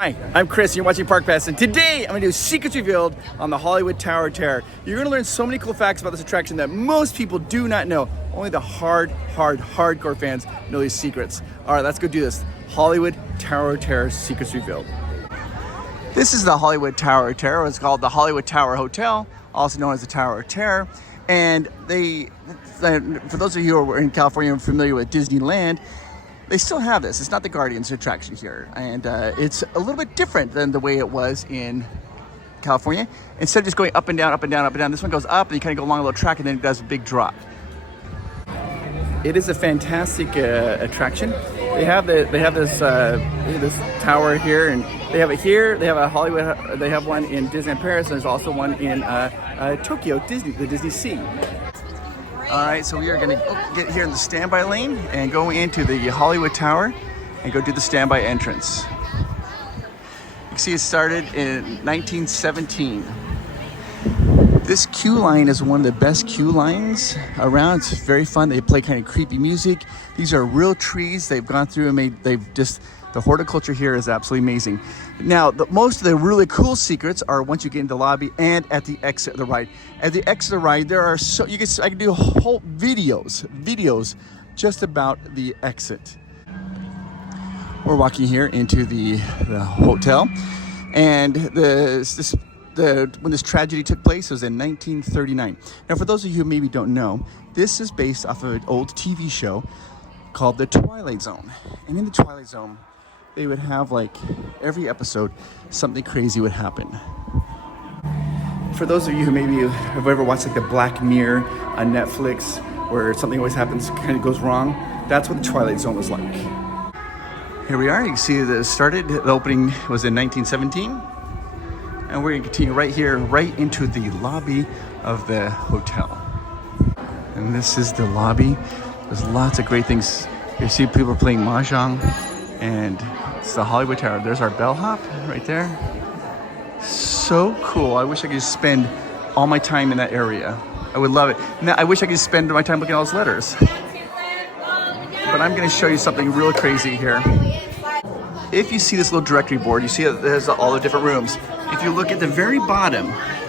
Hi, I'm Chris, and you're watching Park Pass, and today I'm going to do Secrets Revealed on the Hollywood Tower of Terror. You're going to learn so many cool facts about this attraction that most people do not know. Only the hardcore fans know these secrets. All right, let's go do this. Hollywood Tower of Terror Secrets Revealed. This is the Hollywood Tower of Terror. It's called the Hollywood Tower Hotel, also known as the Tower of Terror. And for those of you who are in California and familiar with Disneyland, they still have this. It's not the Guardians attraction here. And it's a little bit different than the way it was in California. Instead of just going up and down, up and down, up and down, this one goes up and you kind of go along a little track and then it does a big drop. It is a fantastic attraction. They have this tower here, and they have it here. They have a Hollywood. They have one in Disneyland Paris, and there's also one in Tokyo, the Disney Sea. All right, so we are going to get here in the standby lane and go into the Hollywood Tower and go do the standby entrance. You can see it started in 1917. This queue line is one of the best queue lines around. It's very fun. They play kind of creepy music. These are real trees they've gone through and made. The horticulture here is absolutely amazing. Now, most of the really cool secrets are once you get into the lobby and at the exit of the ride. At the exit of the ride, there are I can do whole videos just about the exit. We're walking here into the hotel, and when this tragedy took place, it was in 1939. Now, for those of you who maybe don't know, this is based off of an old TV show called The Twilight Zone. And in The Twilight Zone, they would have, like, every episode, something crazy would happen. For those of you who maybe have ever watched, like, the Black Mirror on Netflix, where something always happens, kind of goes wrong, that's what The Twilight Zone was like. Here we are. You can see that it started. The opening was in 1917. And we're going to continue right here, right into the lobby of the hotel. And this is the lobby. There's lots of great things. You see people are playing mahjong, and it's the Hollywood Tower. There's our bellhop right there. So cool. I wish I could just spend all my time in that area. I would love it. Now, I wish I could spend my time looking at all those letters. But I'm going to show you something real crazy here. If you see this little directory board, you see that there's all the different rooms. If you look at the very bottom,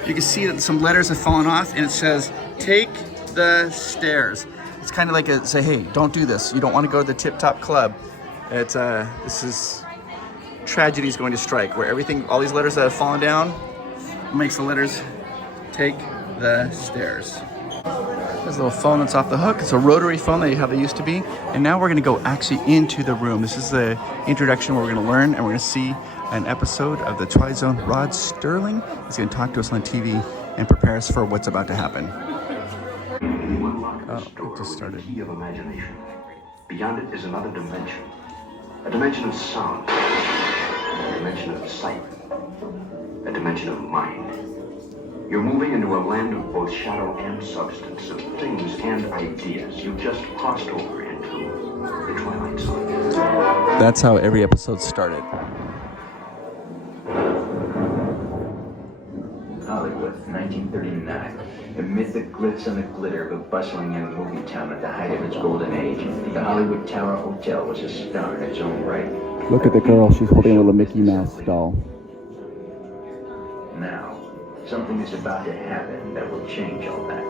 you can see that some letters have fallen off, and it says, "Take the stairs." It's kind of like say, hey, don't do this. You don't want to go to the Tip Top Club. This is tragedy is going to strike, where all these letters that have fallen down makes the letters take the stairs. There's a little phone that's off the hook. It's a rotary phone that how they used to be. And now we're going to go actually into the room. This is the introduction where we're going to learn, and we're going to see an episode of the Twilight Zone. Rod Sterling is going to talk to us on TV and prepare us for what's about to happen. Oh, it just started. Of imagination. Beyond it is another dimension. A dimension of sound. A dimension of sight. A dimension of mind. You're moving into a land of both shadow and substance, of things and ideas. You just crossed over into the Twilight Zone. That's how every episode started. Hollywood, 1939. Amid the glitz and the glitter of a bustling young movie town at the height of its golden age, the Hollywood Tower Hotel was a star in its own right. Look at the girl. She's holding a little Mickey Mouse doll. Now, something is about to happen that will change all that.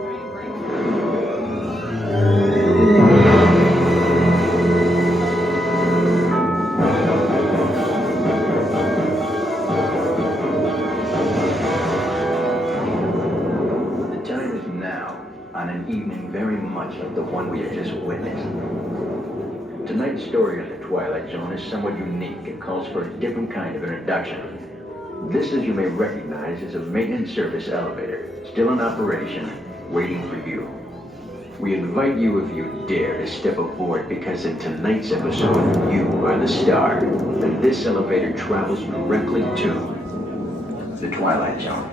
The time is now, on an evening very much like the one we have just witnessed. Tonight's story of the Twilight Zone is somewhat unique. It calls for a different kind of introduction. This, as you may recognize, is a maintenance service elevator, still in operation, waiting for you. We invite you, if you dare, to step aboard, because in tonight's episode, you are the star, and this elevator travels directly to the Twilight Zone.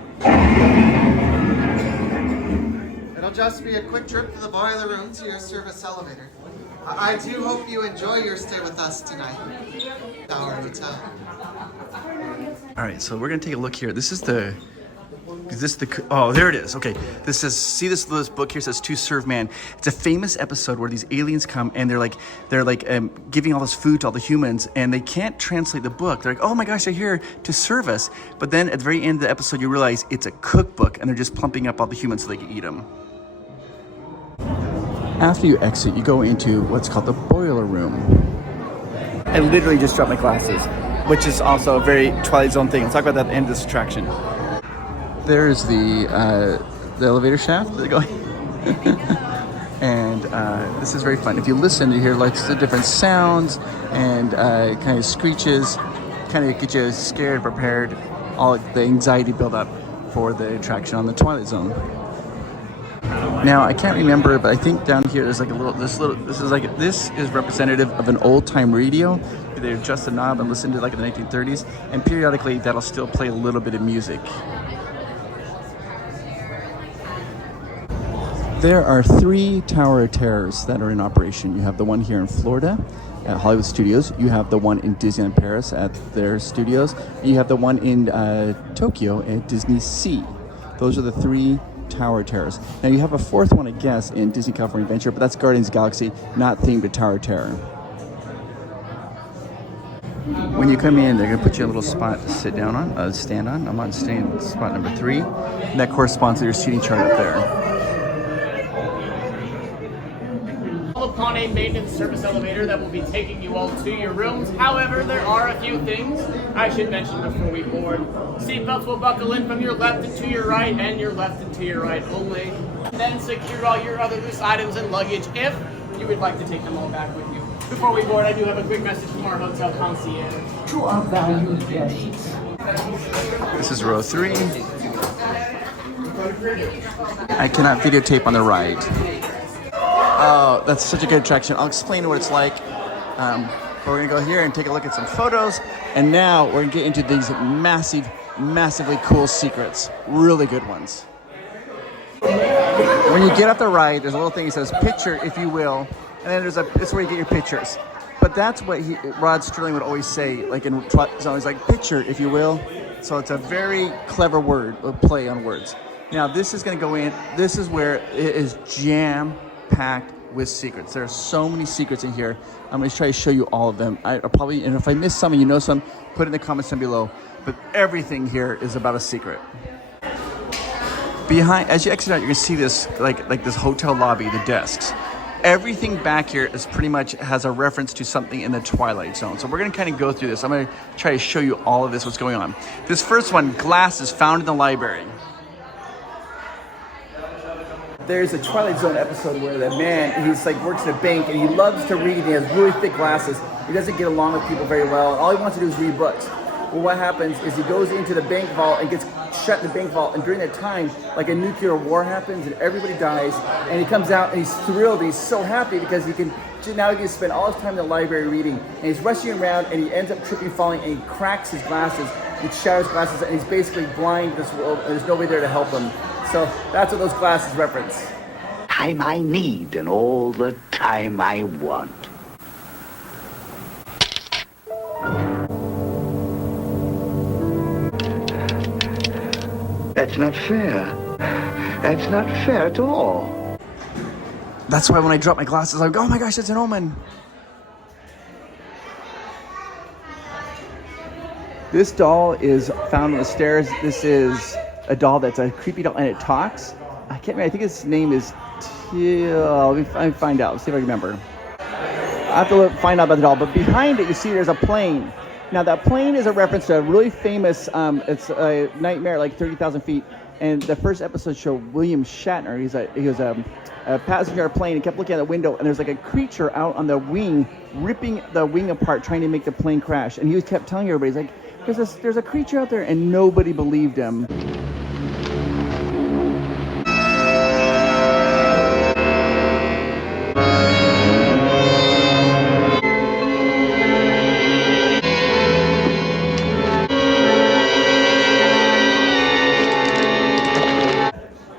It'll just be a quick trip to the boiler room to your service elevator. I do hope you enjoy your stay with us tonight. Tower Hotel. All right, so we're gonna take a look here. This is the Is this the, oh, there it is. Okay, this says, see this book here says To Serve Man. It's a famous episode where these aliens come and they're like giving all this food to all the humans, and they can't translate the book. They're like, oh my gosh, they're here to serve us. But then at the very end of the episode, you realize it's a cookbook and they're just plumping up all the humans so they can eat them. After you exit, you go into what's called the boiler room. I literally just dropped my glasses, which is also a very Twilight Zone thing. Let's talk about that at the end of this attraction. There's the elevator shaft that going. And this is very fun. If you listen, you hear lots of different sounds and kind of screeches, kind of get you scared, prepared, all the anxiety build up for the attraction on the Twilight Zone. Now I can't remember, but I think down here there's like a little. This is representative of an old time radio. They adjust the knob and listen to like in the 1930s, and periodically that'll still play a little bit of music. There are 3 Tower of Terrors that are in operation. You have the one here in Florida at Hollywood Studios. You have the one in Disneyland Paris at their studios. And you have the one in Tokyo at Disney Sea. Those are the 3 Tower Terrors. Now you have a 4th one, I guess, in Disney California Adventure, but that's Guardians of the Galaxy, not themed to Tower Terror. When you come in, they're going to put you in a little spot to sit down on, stand on. I'm on spot number 3, and that corresponds to your seating chart up there. Upon a maintenance service elevator that will be taking you all to your rooms. However, there are a few things I should mention before we board. Seatbelts will buckle in from your left and to your right, and your left and to your right only. Then secure all your other loose items and luggage if you would like to take them all back with you. Before we board, I do have a quick message from our hotel concierge. To our valued guests. This is row 3. I cannot videotape on the ride. Oh, that's such a good attraction. I'll explain what it's like. But we're gonna go here and take a look at some photos. And now we're gonna get into these massively cool secrets. Really good ones. When you get off the ride, there's a little thing that says picture, if you will. And then it's where you get your pictures. But that's what Rod Sterling would always say, like in Twilight Zone, he's like, picture, if you will. So it's a very clever word, a play on words. Now this is gonna go in, this is where it is jam-packed with secrets. There are so many secrets in here. I'm going to try to show you all of them. And if I miss some and you know some, put it in the comments down below. But everything here is about a secret. Behind, as you exit out, you're going to see this like this hotel lobby, the desks. Everything back here is pretty much has a reference to something in the Twilight Zone. So we're going to kind of go through this. I'm going to try to show you all of this, what's going on. This first one, glasses found in the library. There's a Twilight Zone episode where the man, he's like works at a bank and he loves to read and he has really thick glasses. He doesn't get along with people very well and all he wants to do is read books. Well, what happens is he goes into the bank vault and gets shut in the bank vault, and during that time, like a nuclear war happens and everybody dies, and he comes out and he's thrilled and he's so happy because he can spend all his time in the library reading, and he's rushing around and he ends up tripping, falling, and he cracks his glasses, he shatters glasses, and he's basically blind to this world and there's nobody there to help him. So that's what those glasses reference. Time I need and all the time I want. That's not fair. That's not fair at all. That's why when I drop my glasses, I'm like, oh my gosh, it's an omen. This doll is found on the stairs. This is a doll that's a creepy doll and it talks. I can't remember, I think its name is let me find out, see if I remember. I have to find out about the doll, but behind it you see there's a plane. Now that plane is a reference to a really famous, it's a Nightmare like 30,000 feet, and the first episode showed William Shatner. He was a passenger on a plane and kept looking out the window, and there's like a creature out on the wing, ripping the wing apart, trying to make the plane crash. And he kept telling everybody, he's like, there's a creature out there, and nobody believed him.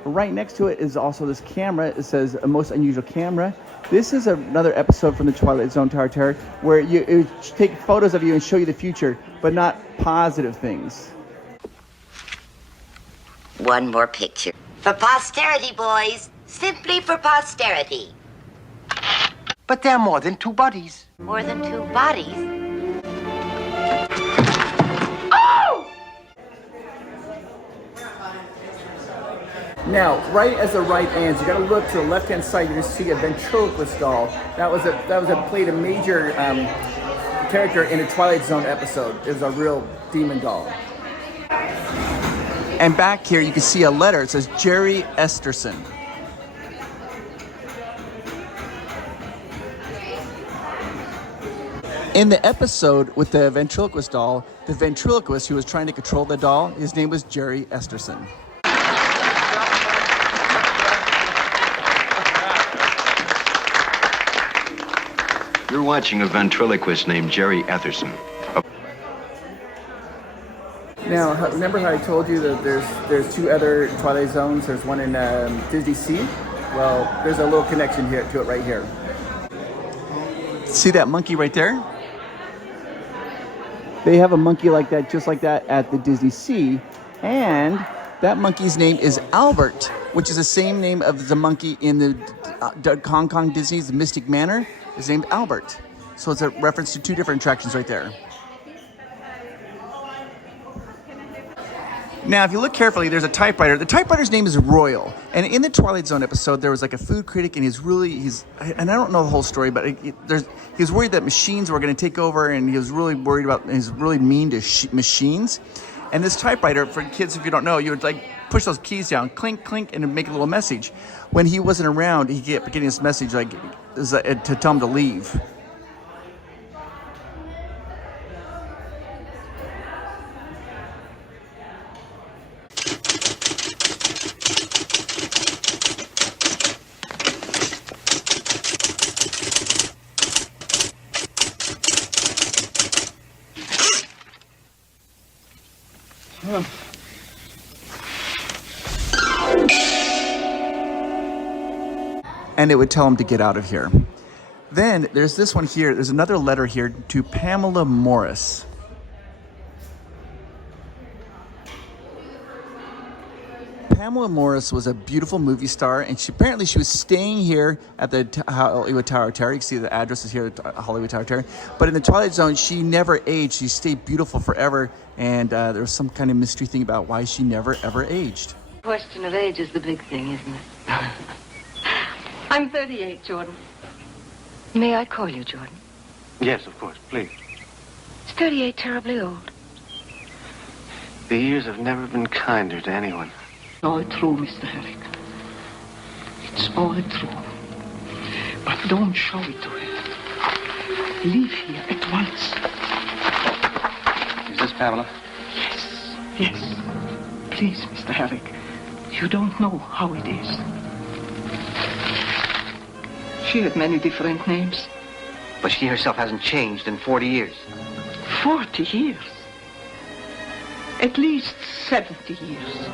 Right next to it is also this camera. It says a most unusual camera. This is another episode from the Twilight Zone Tower Terror where it take photos of you and show you the future, but not positive things. One more picture. For posterity, boys. Simply for posterity. But there are more than two bodies. More than two bodies. Now, right as the right ends, you got to look to the left-hand side. You're going to see a ventriloquist doll. That played a major character in a Twilight Zone episode. It was a real demon doll. And back here, you can see a letter. It says Jerry Esterson. In the episode with the ventriloquist doll, the ventriloquist who was trying to control the doll, his name was Jerry Esterson. You're watching a ventriloquist named Jerry Etherson. Now, remember how I told you that there's two other Twilight Zones? There's one in Disney Sea. Well, there's a little connection here to it right here. See that monkey right there? They have a monkey like that, just like that, at the Disney Sea, and that monkey's name is Albert, which is the same name of the monkey in the Hong Kong Disney's The Mystic Manor. Is named Albert. So it's a reference to two different attractions right there. Now, if you look carefully, there's a typewriter. The typewriter's name is Royal. And in the Twilight Zone episode, there was like a food critic, and and I don't know the whole story, but he was worried that machines were going to take over, and he was really worried about, he's really mean to machines. And this typewriter, for kids, if you don't know, you would like push those keys down, clink, clink, and it'd make a little message. When he wasn't around, he kept getting this message like to tell him to leave. And it would tell him to get out of here. Then there's this one here. There's another letter here to Pamela Morris. Pamela Morris was a beautiful movie star, and apparently she was staying here at the Hollywood Tower Terrace. You can see the address is here at Hollywood Tower Terrace. But in the Twilight Zone, she never aged. She stayed beautiful forever, and there was some kind of mystery thing about why she never, ever aged. The question of age is the big thing, isn't it? I'm 38, Jordan. May I call you Jordan? Yes, of course, please. Is 38 terribly old? The years have never been kinder to anyone. All true, Mr. Herrick. It's all true. But don't show it to her. Leave here at once. Is this Pamela? Yes. Please, Mr. Herrick. You don't know how it is. She had many different names. But she herself hasn't changed in 40 years. 40 years? At least 70 years.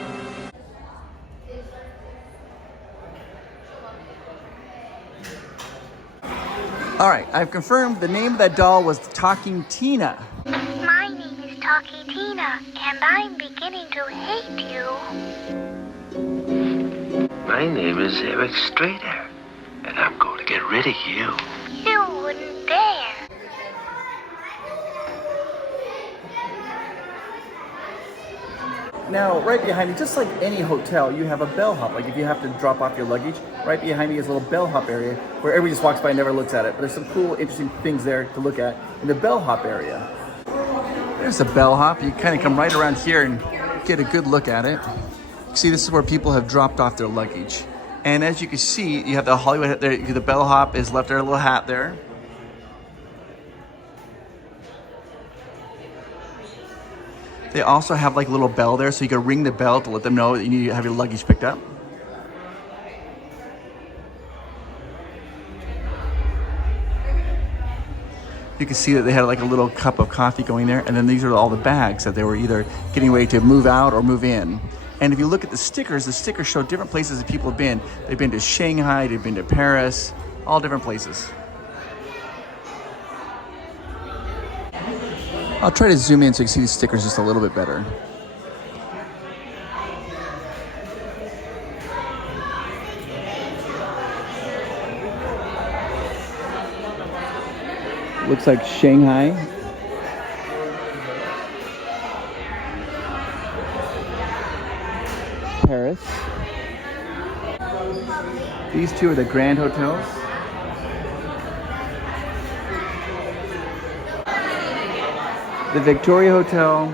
All right, I've confirmed the name of that doll was Talking Tina. My name is Talking Tina, and I'm beginning to hate you. My name is Eric Strader, and I'm going to get rid of you. You wouldn't dare. Now, right behind me, just like any hotel, you have a bellhop. Like if you have to drop off your luggage, right behind me is a little bellhop area where everybody just walks by and never looks at it. But there's some cool, interesting things there to look at in the bellhop area. There's the bellhop. You kind of come right around here and get a good look at it. See, this is where people have dropped off their luggage. And as you can see, you have the Hollywood there. The bellhop is left their little hat there. They also have like a little bell there, so you can ring the bell to let them know that you need to have your luggage picked up. You can see that they had like a little cup of coffee going there, and then these are all the bags that they were either getting ready to move out or move in. And if you look at the stickers show different places that people have been. They've been to Shanghai, they've been to Paris, all different places. I'll try to zoom in so you can see these stickers just a little bit better. Looks like Shanghai. Paris. These two are the Grand Hotels. The Victoria Hotel.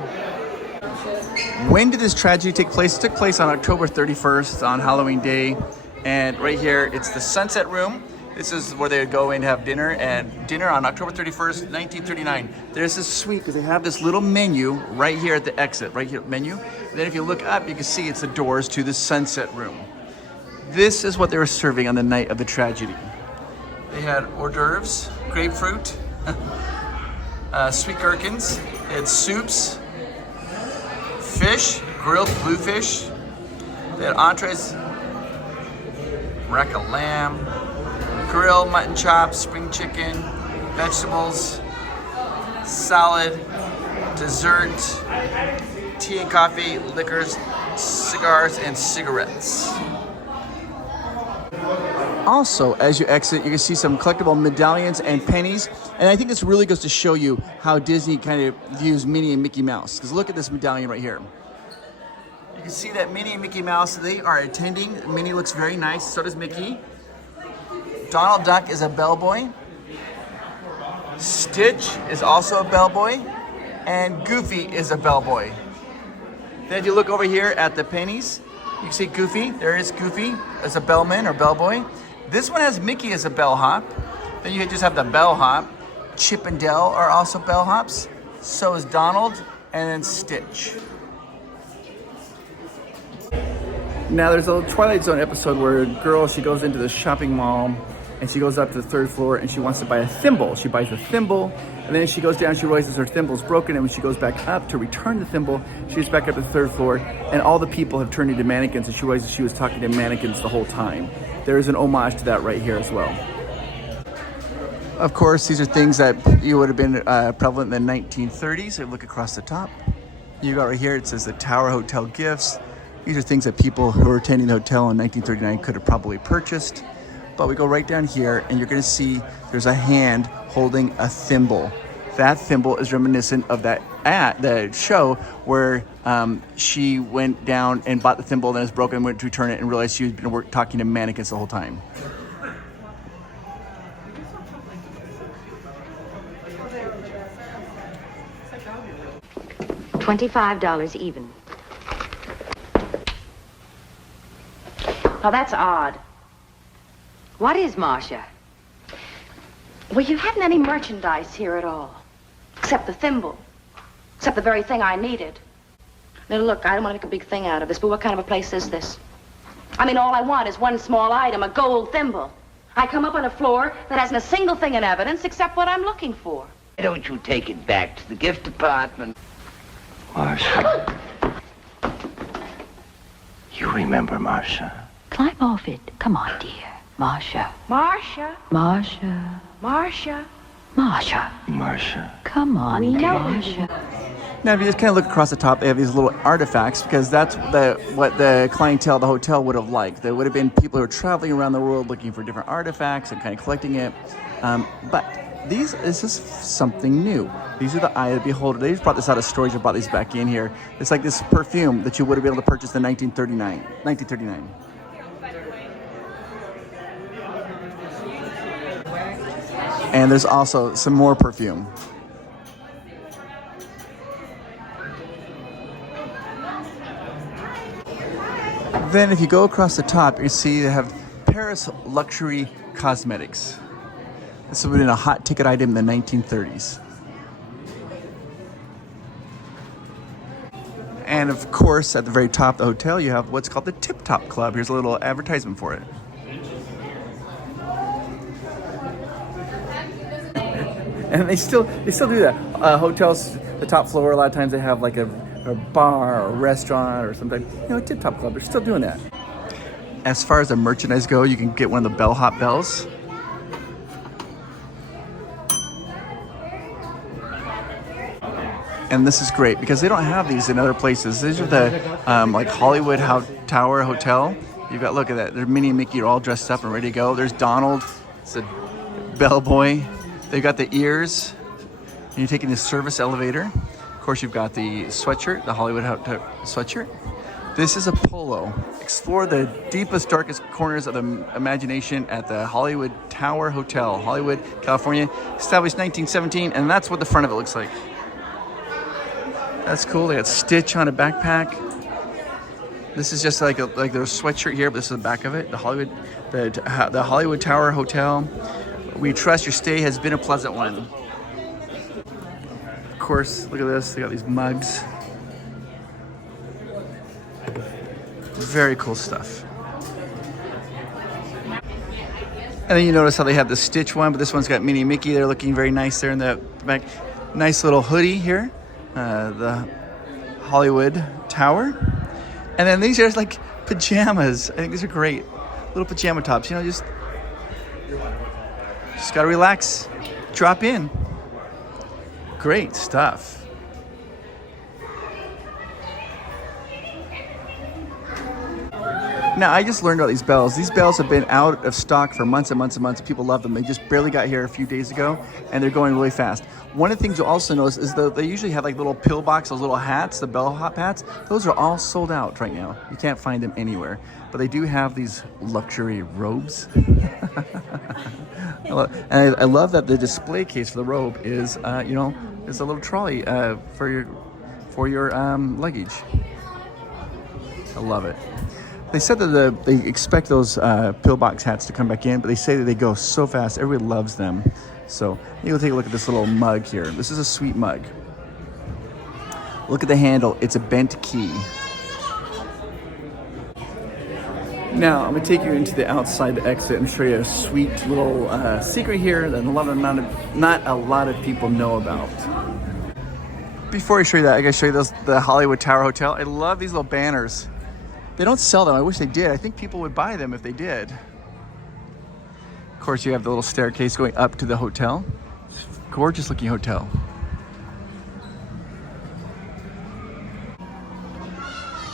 When did this tragedy take place? It took place on October 31st on Halloween Day. And right here, it's the Sunset Room. This is where they would go and have dinner. And dinner on October 31st, 1939. There's this suite because they have this little menu right here at the exit, right here, menu. And then if you look up, you can see it's the doors to the Sunset Room. This is what they were serving on the night of the tragedy. They had hors d'oeuvres, grapefruit, sweet gherkins. They had soups, fish, grilled bluefish. They had entrees, rack of lamb, grilled mutton chops, spring chicken, vegetables, salad, dessert, tea and coffee, liquors, cigars, and cigarettes. Also, as you exit, you can see some collectible medallions and pennies. And I think this really goes to show you how Disney kind of views Minnie and Mickey Mouse. Because look at this medallion right here. You can see that Minnie and Mickey Mouse, they are attending. Minnie looks very nice, so does Mickey. Donald Duck is a bellboy. Stitch is also a bellboy. And Goofy is a bellboy. Then if you look over here at the pennies, you can see Goofy. There is Goofy as a bellman or bellboy. This one has Mickey as a bellhop. Then you just have the bellhop. Chip and Dale are also bellhops. So is Donald and then Stitch. Now there's a Twilight Zone episode where a girl, she goes into the shopping mall and she goes up to the third floor and she wants to buy a thimble. She buys a thimble and then she goes down, she realizes her thimble's broken, and when she goes back up to return the thimble, she gets back up to the third floor and all the people have turned into mannequins and she realizes she was talking to mannequins the whole time. There is an homage to that right here as well. Of course, these are things that you would have been prevalent in the 1930s. So look across the top. You got right here, it says the Tower Hotel gifts. These are things that people who were attending the hotel in 1939 could have probably purchased. But we go right down here and you're gonna see there's a hand holding a thimble. That thimble is reminiscent of that the show where she went down and bought the thimble, and then it's broken and went to return it and realized she had been talking to mannequins the whole time. $25 even. Now that's odd. What is, Marcia? Well, you haven't any merchandise here at all. Except the thimble. Except the very thing I needed. Now look, I don't want to make a big thing out of this, but what kind of a place is this? I mean, all I want is one small item, a gold thimble. I come up on a floor that hasn't a single thing in evidence except what I'm looking for. Why don't you take it back to the gift department? Marcia. You remember Marcia? Climb off it. Come on, dear. Marcia. Marcia. Marcia. Marcia. Marcia. Marcia. Come on, Marcia. Now, if you just kind of look across the top, they have these little artifacts because that's what the clientele of the hotel would have liked. There would have been people who were traveling around the world looking for different artifacts and kind of collecting it. But this is something new. These are the eye of the beholder. They just brought this out of storage and brought these back in here. It's like this perfume that you would have been able to purchase in 1939. And there's also some more perfume. Then if you go across the top, you see they have Paris Luxury Cosmetics. This would have been a hot ticket item in the 1930s. And of course, at the very top of the hotel, you have what's called the Tip Top Club. Here's a little advertisement for it. And they still do that. Hotels, the top floor, a lot of times they have like a bar or a restaurant or something. Tip Top Club, they're still doing that. As far as the merchandise go, you can get one of the bellhop bells. And this is great because they don't have these in other places. These are the like Hollywood Tower Hotel. You've got, look at that. They're Minnie and Mickey are all dressed up and ready to go. There's Donald. It's a bellboy. They've got the ears, and you're taking the service elevator. Of course, you've got the sweatshirt, the Hollywood sweatshirt. This is a polo. Explore the deepest, darkest corners of the imagination at the Hollywood Tower Hotel, Hollywood, California, established 1917, and that's what the front of it looks like. That's cool. They got Stitch on a backpack. This is just like their sweatshirt here, but this is the back of it. The Hollywood Tower Hotel. We trust your stay has been a pleasant one. Of course, look at this. They got these mugs. Very cool stuff. And then you notice how they have the Stitch one, but this one's got Minnie and Mickey. They're looking very nice there in the back. Nice little hoodie here. The Hollywood Tower. And then these are like pajamas. I think these are great. Little pajama tops. You know, just gotta relax. Drop in. Great stuff. Now, I just learned about these bells. These bells have been out of stock for months and months and months. People love them. They just barely got here a few days ago, and they're going really fast. One of the things you'll also notice is that they usually have like little pillbox, those little hats, the bellhop hats. Those are all sold out right now. You can't find them anywhere. But they do have these luxury robes. And I love that the display case for the robe is, is a little trolley for your luggage. I love it. They said that they expect those pillbox hats to come back in, but they say that they go so fast. Everybody loves them. So you'll take a look at this little mug here. This is a sweet mug. Look at the handle. It's a bent key. Now, I'm going to take you into the outside exit and show you a sweet little secret here that not a lot of people know about. Before I show you that, I got to show you the Hollywood Tower Hotel. I love these little banners. They don't sell them. I wish they did. I think people would buy them if they did. Of course, you have the little staircase going up to the hotel. Gorgeous looking hotel.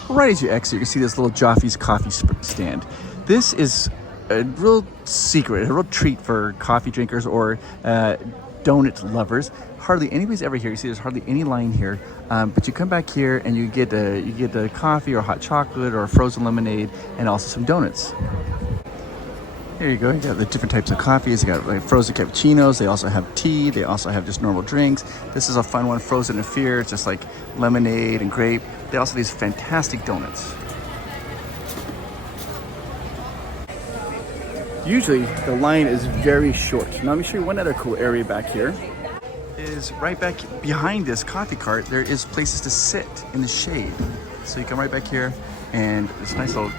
Right as you exit, you can see this little Joffy's coffee stand. This is a real secret, a real treat for coffee drinkers or donut lovers. Hardly anybody's ever here. You see, there's hardly any line here. But you come back here and you get a coffee or hot chocolate or a frozen lemonade and also some donuts. There you go. You got the different types of coffees. You got like frozen cappuccinos. They also have tea. They also have just normal drinks. This is a fun one, frozen in fear. It's just like lemonade and grape. They also have these fantastic donuts. Usually the line is very short. Now let me show you one other cool area back here. Is right back behind this coffee cart, there is places to sit in the shade. So you come right back here and it's a nice little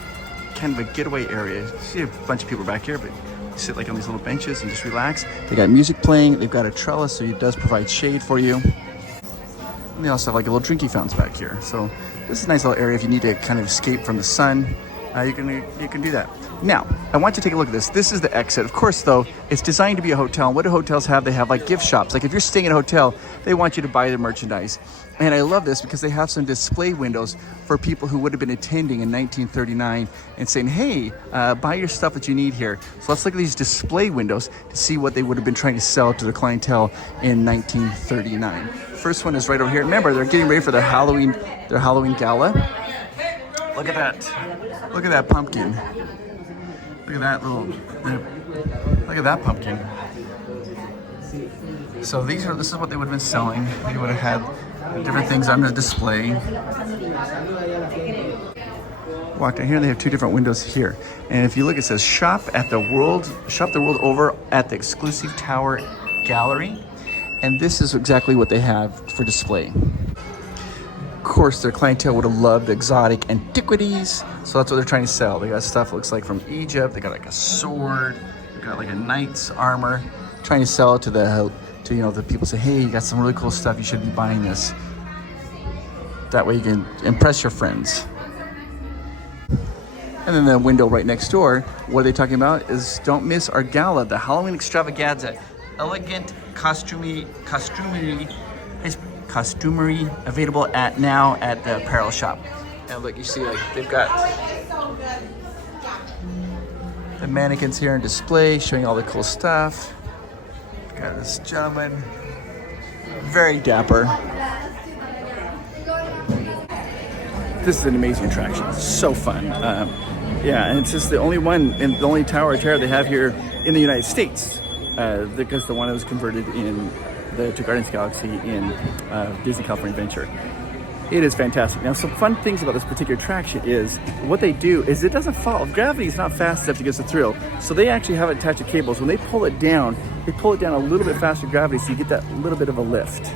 kind of a getaway area. You see a bunch of people back here, but you sit like on these little benches and just relax. They got music playing. They've got a trellis, so it does provide shade for you. And they also have like a little drinking fountains back here. So this is a nice little area if you need to kind of escape from the sun. You can do that. Now, I want you to take a look at this. This is the exit. Of course, though, it's designed to be a hotel. What do hotels have? They have like gift shops. Like if you're staying at a hotel, they want you to buy their merchandise. And I love this because they have some display windows for people who would have been attending in 1939 and saying, hey, buy your stuff that you need here. So let's look at these display windows to see what they would have been trying to sell to the clientele in 1939. First one is right over here. Remember, they're getting ready for their Halloween gala. Look at that. Look at that pumpkin. Look at that look at that pumpkin. So this is what they would have been selling. They would have had different things on the display. Walk down here, they have two different windows here. And if you look, it says shop the world over at the exclusive Tower Gallery. And this is exactly what they have for display. Of course, their clientele would have loved exotic antiquities, so that's what they're trying to sell. They got stuff that looks like from Egypt. They got like a sword. They got like a knight's armor. Trying to sell it to the people. Say, hey, you got some really cool stuff. You should be buying this. That way you can impress your friends. And then the window right next door, what are they talking about? Is don't miss our gala, the Halloween extravaganza, elegant costumery available now at the apparel shop. And look, you see, like they've got the mannequins here on display, showing all the cool stuff. Got this gentleman, very dapper. This is an amazing attraction. It's so fun. Yeah, and it's just the only one and the only Tower of Terror they have here in the United States, because the one that was converted in the to Guardians of the Galaxy in Disney California Adventure. It is fantastic. Now, some fun things about this particular attraction is what they do is it doesn't fall. Gravity is not fast enough to give us a thrill, so they actually have it attached to cables. When they pull it down a little bit faster gravity, so you get that little bit of a lift.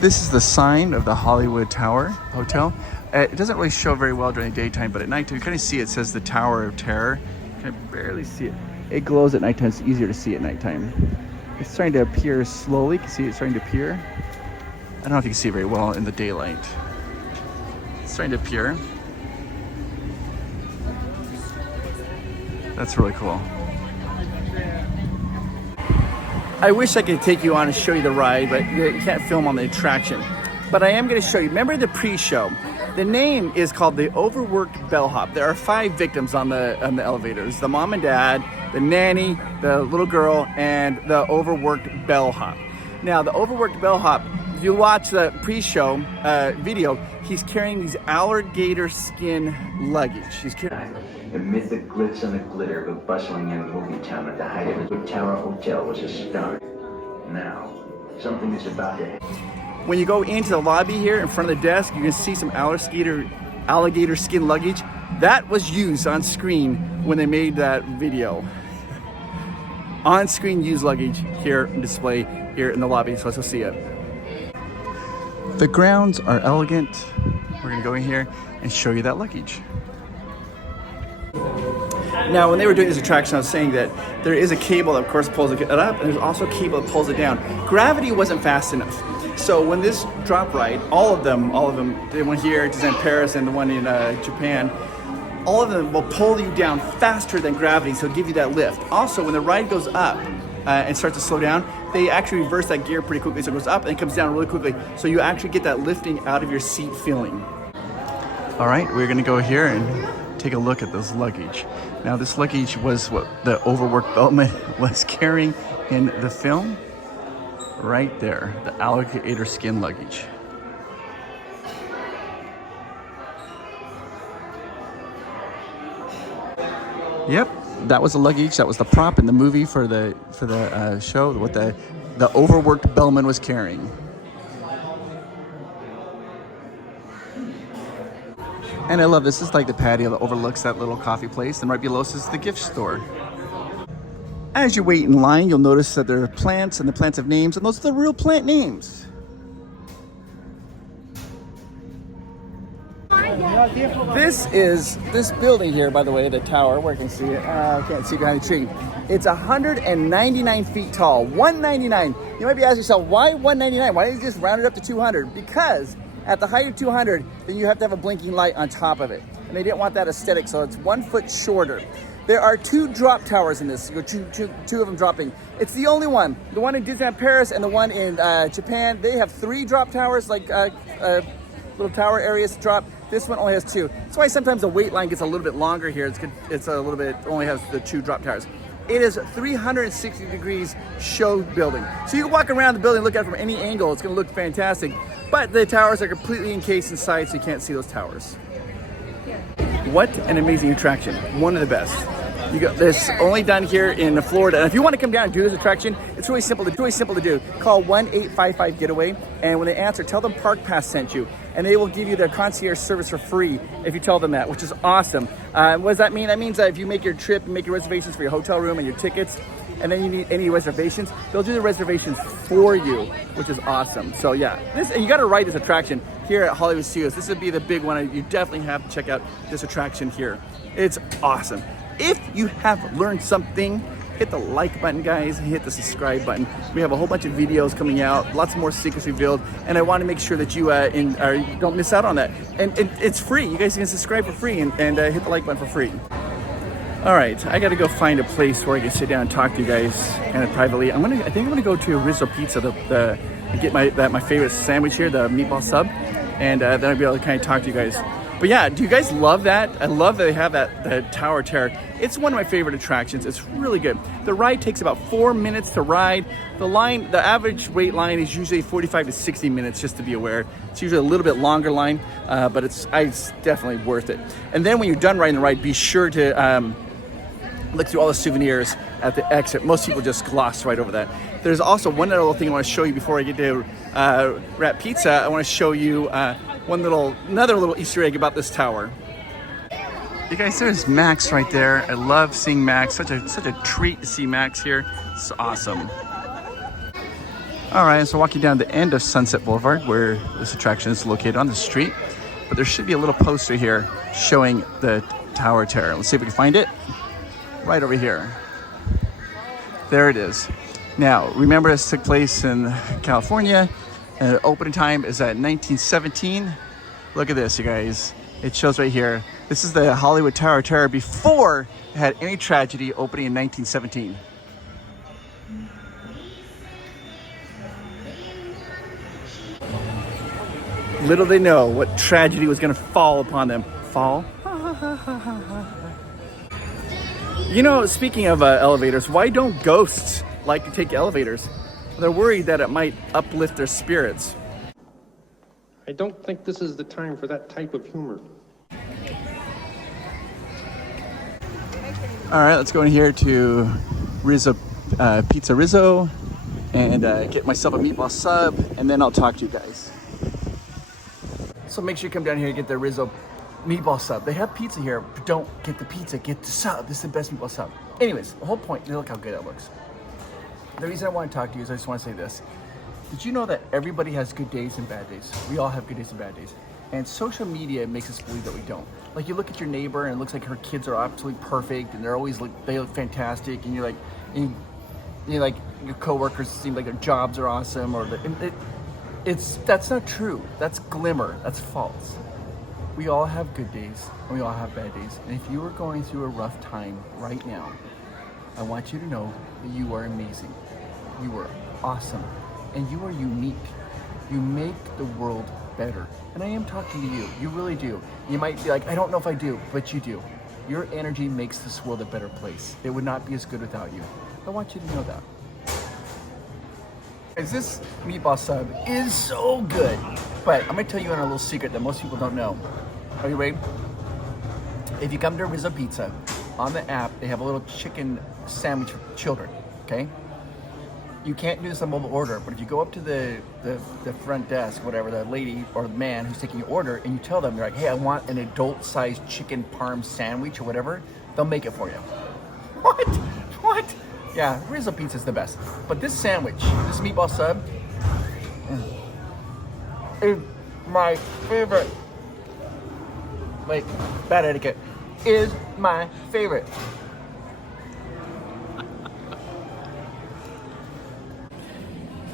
This is the sign of the Hollywood Tower Hotel. It doesn't really show very well during the daytime, but at nighttime you kind of see it says the Tower of Terror. You can barely see it. It glows at nighttime. It's easier to see at nighttime. It's starting to appear slowly. You can see it starting to appear. I don't know if you can see it very well in the daylight. It's starting to appear. That's really cool. I wish I could take you on and show you the ride, but you can't film on the attraction. But I am going to show you. Remember the pre-show? The name is called the Overworked Bellhop. There are 5 victims on the elevators: the mom and dad, the nanny, the little girl, and the overworked bellhop. Now, the overworked bellhop, if you watch the pre-show video, he's carrying these alligator skin luggage. He's carrying. Amid the glitz and the glitter of a bustling young movie town at the height of the Tower Hotel was a star. Now, something is about to happen. When you go into the lobby here in front of the desk, you're gonna see some alligator skin luggage. That was used on screen when they made that video. On-screen used luggage here on display here in the lobby, so let's go see it. The grounds are elegant. We're gonna go in here and show you that luggage. Now, when they were doing this attraction, I was saying that there is a cable that, of course, pulls it up, and there's also a cable that pulls it down. Gravity wasn't fast enough. So when this drop ride, all of them, the one here, Disneyland Paris, and the one in Japan, all of them will pull you down faster than gravity, so it'll give you that lift. Also, when the ride goes up and starts to slow down, they actually reverse that gear pretty quickly, so it goes up and it comes down really quickly, so you actually get that lifting out of your seat feeling. All right, we're gonna go here and take a look at this luggage. Now, this luggage was what the overworked bellman was carrying in the film. Right there, the alligator skin luggage. Yep, that was the luggage. That was the prop in the movie for the show. What the overworked bellman was carrying. And I love this. This is like the patio that overlooks that little coffee place, and right below us is the gift store. As you wait in line, you'll notice that there are plants, and the plants have names, and those are the real plant names. This building here, by the way, the tower, where I can see it. I can't see behind the tree. It's 199 feet tall. 199. You might be asking yourself, why 199? Why didn't you just round it up to 200? Because at the height of 200, then you have to have a blinking light on top of it. And they didn't want that aesthetic, so it's 1 foot shorter. There are 2 drop towers in this, two of them dropping. It's the only one. The one in Disneyland Paris and the one in Japan, they have 3 drop towers, like little tower areas to drop. This one only has 2. That's why sometimes the wait line gets a little bit longer here. It's a little bit, only has the 2 drop towers. It is 360 degrees show building. So you can walk around the building, look at it from any angle. It's gonna look fantastic. But the towers are completely encased inside, so you can't see those towers. What an amazing attraction. One of the best. You got this only done here in Florida. And if you want to come down and do this attraction, it's really simple to do. Call 1-855-GETAWAY, and when they answer, tell them Park Pass sent you, and they will give you their concierge service for free if you tell them that, which is awesome. What does that mean? That means that if you make your trip, make your reservations for your hotel room and your tickets, and then you need any reservations, they'll do the reservations for you, which is awesome. So yeah, and you got to ride this attraction here at Hollywood Studios. This would be the big one. You definitely have to check out this attraction here. It's awesome. If you have learned something, hit the like button, guys, and hit the subscribe button. We have a whole bunch of videos coming out, lots more secrets revealed, and I want to make sure that you don't miss out on that. And it's free. You guys can subscribe for free and hit the like button for free. All right, I got to go find a place where I can sit down and talk to you guys kind of privately. I think I'm gonna go to Rizzo Pizza, get my favorite sandwich here, the meatball sub, and then I'll be able to kind of talk to you guys But yeah, do you guys love that? I love that they have that Tower of Terror. It's one of my favorite attractions. It's really good. The ride takes about 4 minutes to ride. The average wait line is usually 45 to 60 minutes, just to be aware. It's usually a little bit longer line, but it's definitely worth it. And then when you're done riding the ride, be sure to look through all the souvenirs at the exit. Most people just gloss right over that. There's also one other little thing I want to show you before I get to Rat Pizza. I want to show you another little Easter egg about this tower. You guys, there's Max right there. I love seeing Max. Such a treat to see Max here. It's awesome. All right, so walking down the end of Sunset Boulevard, where this attraction is located on the street. But there should be a little poster here showing the Tower of Terror. Let's see if we can find it. Right over here. There it is. Now, remember this took place in California. Opening time is at 1917. Look at this, you guys. It shows right here. This is the Hollywood Tower of Terror before it had any tragedy, opening in 1917. Little they know what tragedy was going to fall upon them. Fall? You know, speaking of elevators, why don't ghosts like to take elevators? They're worried that it might uplift their spirits. I don't think this is the time for that type of humor. All right, let's go in here to Rizzo, Pizza Rizzo, and get myself a meatball sub, and then I'll talk to you guys. So make sure you come down here and get the Rizzo meatball sub. They have pizza here, but don't get the pizza, get the sub. This is the best meatball sub. Anyways, the whole point, look how good that looks. The reason I want to talk to you is I just want to say this. Did you know that everybody has good days and bad days? We all have good days and bad days. And social media makes us believe that we don't. Like, you look at your neighbor and it looks like her kids are absolutely perfect and they look fantastic, and you're like, your coworkers seem like their jobs are awesome, or that's not true. That's glimmer. That's false. We all have good days and we all have bad days. And if you are going through a rough time right now, I want you to know that you are amazing. You are awesome. And you are unique. You make the world better. And I am talking to you. You really do. You might be like, I don't know if I do, but you do. Your energy makes this world a better place. It would not be as good without you. I want you to know that. Guys, this meatball sub is so good. But I'm going to tell you a little secret that most people don't know. Are you ready? If you come to Rizzo Pizza, on the app, they have a little chicken sandwich for children, okay? You can't do this on mobile order, but if you go up to the front desk, whatever, the lady or the man who's taking your order, and you tell them, you're like, hey, I want an adult-sized chicken parm sandwich or whatever, they'll make it for you. What? Yeah, Rizzo Pizza is the best. But this sandwich, this meatball sub, is my favorite. Like, bad etiquette, is my favorite.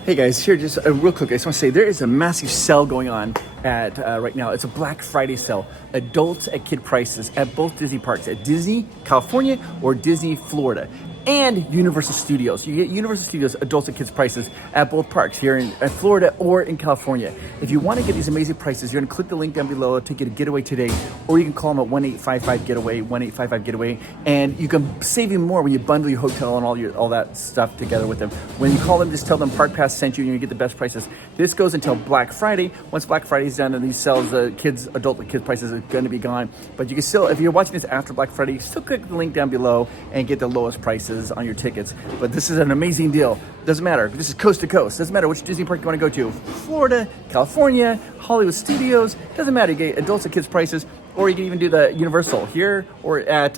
Hey guys, here just real quick, I just want to say there is a massive sale going on at right now. It's a Black Friday sale. Adults at kid prices at both Disney parks, at Disney California or Disney Florida. And Universal Studios. You get Universal Studios adults at kids prices at both parks here in Florida or in California. If you want to get these amazing prices, you're going to click the link down below. It'll take you to Getaway today, or you can call them at 1-855-GETAWAY, 1-855-GETAWAY, and you can save even more when you bundle your hotel and all that stuff together with them. When you call them, just tell them Park Pass sent you, and you're going to get the best prices. This goes until Black Friday. Once Black Friday is done and these sales, adult at kids prices are going to be gone. But you can still, if you're watching this after Black Friday, you can still click the link down below and get the lowest prices on your tickets. But this is an amazing deal. Doesn't matter. This is coast to coast. Doesn't matter which Disney park you want to go to. Florida, California, Hollywood Studios. Doesn't matter. You get adults at kids prices, or you can even do the Universal here or at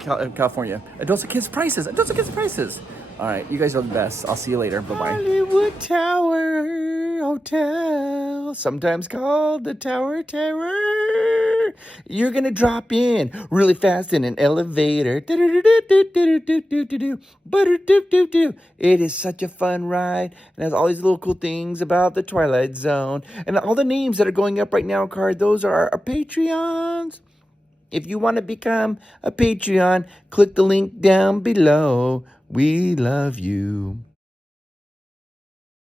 California. Adults at kids prices. Adults at kids prices. All right, you guys are the best. I'll see you later. Bye-bye. Hollywood Tower Hotel, sometimes called the Tower of Terror. You're going to drop in really fast in an elevator. It is such a fun ride, and has all these little cool things about the Twilight Zone. And all the names that are going up right now, Card, those are our Patreons. If you want to become a Patreon, click the link down below. We love you.